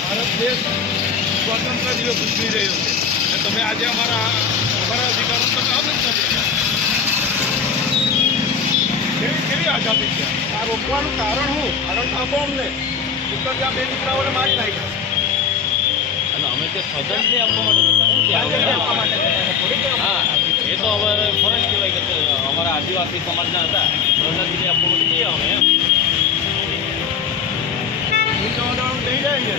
ભારત દેશ સ્વતંત્ર દિવસ ઉજવી રહ્યો છે અને તમે આજે અમારા અમારા અધિકારો તમે અમલ કરી કેવી કેવી આઝાદી છે? આ રોકવાનું કારણ શું કારણ તો આપો અમને. ઉપર ત્યાં બે દીકરાઓને મારી નાખ્યા. અને અમે તે શ્રદ્ધાંજલિ આપવા માટે હા એ તો અમારે ફરજ કહેવાય કે અમારા આદિવાસી સમાજના હતા. શ્રદ્ધાંજલિ આપવા માટે જઈએ અમે એમ. હું થઈ જાય છે.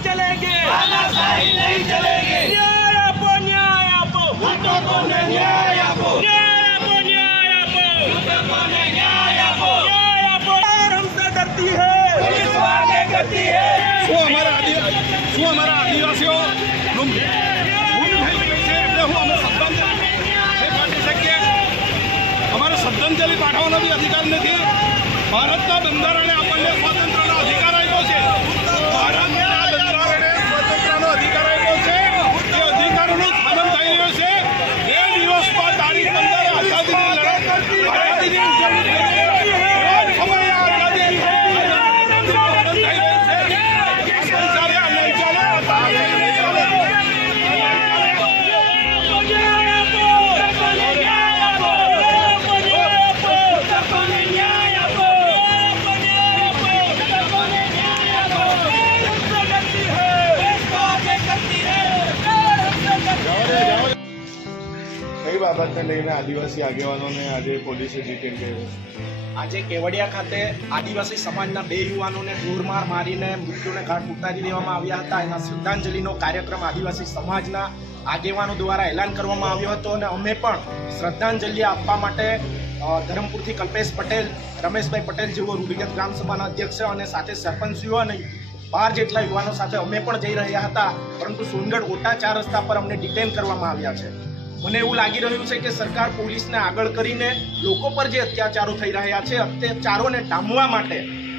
નહીં ચલેગે તાનાશાહી નહીં ચલેગે ન્યાય આપો ન્યાય આપો મૃતકોને ન્યાય આપો ન્યાય આપો ન્યાય આપો મૃતકોને न्याय આપો ન્યાય આપો हमसे डरती है पुलिस वादे करती है શું અમારા આદિવાસી શું અમારા આદિવાસીઓ ગુમ થઈ ગઈ છે એટલે હું અમે શ્રદ્ધાંજલિ પાઠવી શકીએ અમારે શ્રદ્ધાંજલિ પાઠવવાનો બી અધિકાર નથી ભારતના બંધારણે આપણને સ્વાતંત્ર્ય બાબતને લઈને આદિવાસી આગેવાનોને આજે પોલીસે ડિટેન કર્યો આજે કેવડિયા ખાતે આદિવાસી સમાજના બે યુવાનોને ઢોરમાર મારીને મૃત્યુને ઘાટ ઉતારી દેવામાં આવ્યા હતા. એના શ્રદ્ધાંજલિનો કાર્યક્રમ આદિવાસી સમાજના આગેવાનો દ્વારા એલાન કરવામાં આવ્યો હતો અને અમે પણ શ્રદ્ધાંજલિ આપવા માટે ધરમપુરથી કલ્પેશ પટેલ, રમેશભાઈ પટેલ જેવો રૂઢિગત ગ્રામસભાના અધ્યક્ષ અને સાથે સરપંચીઓ અને બાર જેટલા યુવાનો સાથે અમે પણ જઈ રહ્યા હતા. પરંતુ સોનગઢ ઓટા ચાર રસ્તા પર અમને ડિટેન કરવામાં આવ્યા છે. મને એવું લાગી રહ્યું છે કે સરકાર પોલીસને આગળ કરીને લોકો પર જે અત્યાચારો થઈ રહ્યા છે અત્યાચારોને ડામવા માટે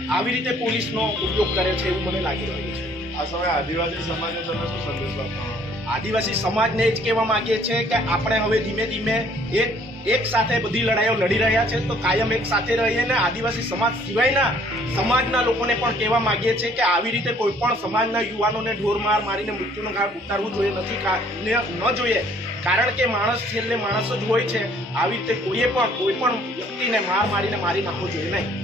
આવી રીતે પોલીસનો ઉપયોગ કરે છે એવું મને લાગી રહ્યું છે. આ સમયે આદિવાસી સમાજને તમે શું સંદેશ આદિવાસી સમાજને જ કહેવા માંગીએ છીએ કે આપણે હવે ધીમે ધીમે એક એક સાથે બધી લડાઈઓ લડી રહ્યા છે તો કાયમ એક સાથે રહીએ ને આદિવાસી સમાજ સિવાયના સમાજના લોકોને પણ કહેવા માંગીએ છીએ કે આવી રીતે કોઈ પણ સમાજના યુવાનોને ઢોર માર મારીને મૃત્યુનો ઘાટ ઉતારવું જોઈએ નથી ન જોઈએ. કારણ કે માણસ છેલ્લે માણસ જ હોય છે. આવી રીતે કોઈએ પણ કોઈ પણ વ્યક્તિને માર મારીને મારી નાખવો જોઈએ નહીં.